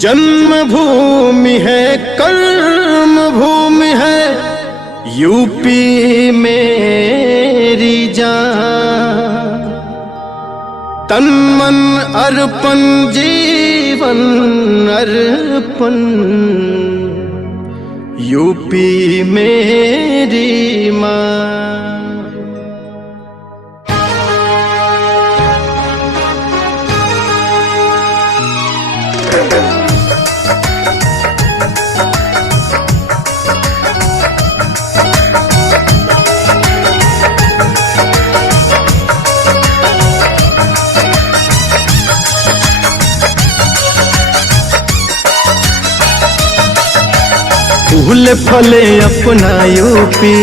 जन्मभूमि है कर्म भूमि है यूपी मेरी जान। तन मन अर्पण जीवन अर्पण यूपी मेरी माँ। फूल फले अपना यूपी,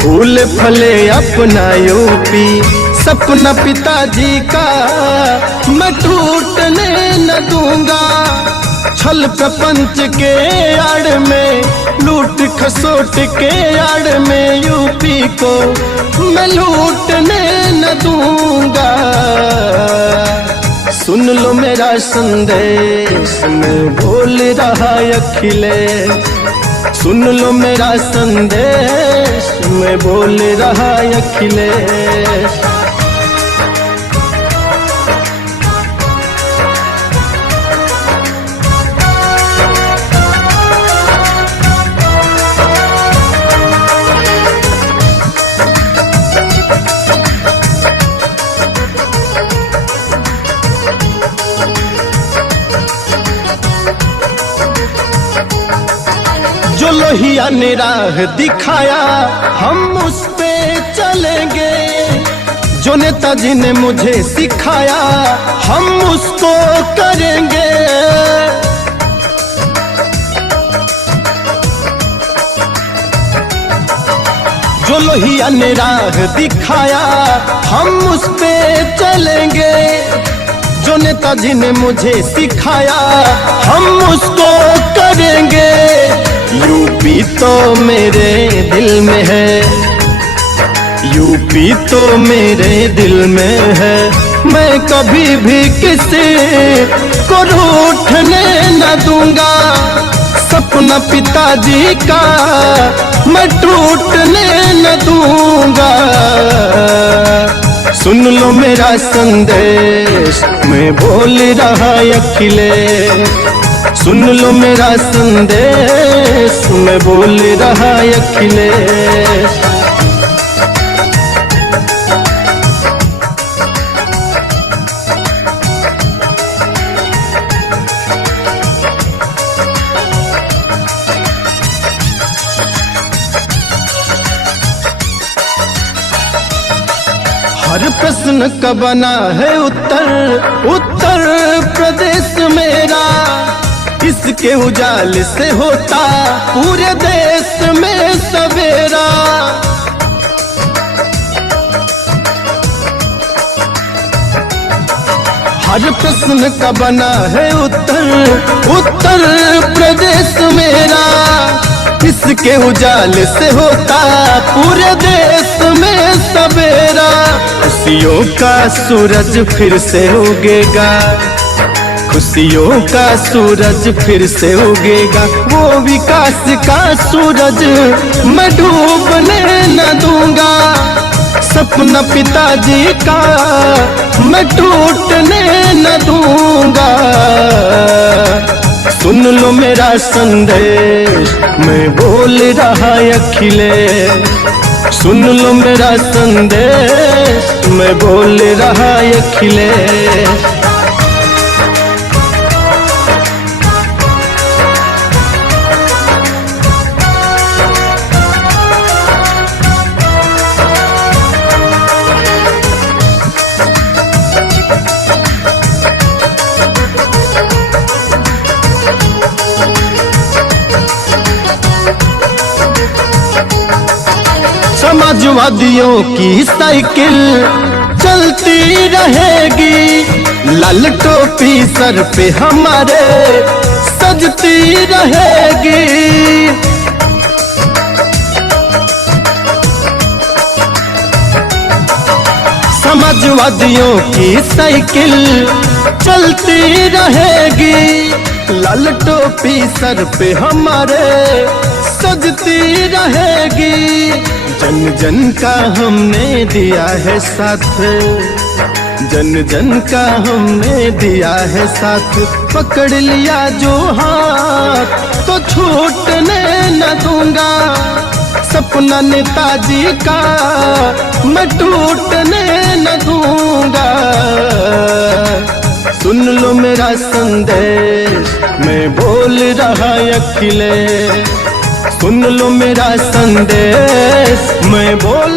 फूल फले अपना यूपी। सपना पिताजी का मैं टूटने न दूंगा। छल प्रपंच के आड़ में, लूट खसोट के आड़ में यूपी को मैं लूटने न दूंगा। सुन लो मेरा संदेश मैं बोल रहा अखिलेश। सुन लो मेरा संदेश मैं बोल रहा अखिलेश। जो लोहिया ने राह दिखाया हम उस पे चलेंगे। जो नेताजी ने मुझे सिखाया हम उसको करेंगे। जो लोहिया ने राह दिखाया हम उस पे चलेंगे। जो नेताजी ने मुझे सिखाया हम उसको करेंगे। यूपी तो मेरे दिल में है, यूपी तो मेरे दिल में है। मैं कभी भी किसी को रूठने न दूंगा। सपना पिताजी का मैं टूटने न दूंगा। सुन लो मेरा संदेश मैं बोल रहा अखिलेश। सुन लो मेरा संदेश मैं बोल रहा अखिलेश। हर प्रश्न का बना है उत्तर, उत्तर प्रदेश मेरा। इसके उजाले से होता पूरे देश में सवेरा। हर प्रश्न का बना है उत्तर, उत्तर प्रदेश मेरा। इसके उजाले से होता पूरे देश में सवेरा। खुशियों का सूरज फिर से उगेगा, खुशियों का सूरज फिर से उगेगा। वो विकास का सूरज मैं डूबने न दूंगा। सपना पिताजी का मैं टूटने न दूंगा। सुन लो मेरा संदेश मैं बोल रहा अखिलेश। सुन लो मेरा संदेश मैं बोल रहा अखिलेश। समाजवादियों की साइकिल चलती रहेगी। लाल टोपी सर पे हमारे सजती रहेगी। समाजवादियों की साइकिल चलती रहेगी। लाल टोपी सर पे हमारे सजती रहेगी। जन जन का हमने दिया है साथ, जन जन का हमने दिया है साथ। पकड़ लिया जो हाथ तो छूटने न दूंगा, सपना नेताजी का मैं टूटने न दूंगा। सुन लो मेरा संदेश मैं बोल रहा अखिलेश, सुन लो मेरा संदेश मैं बोल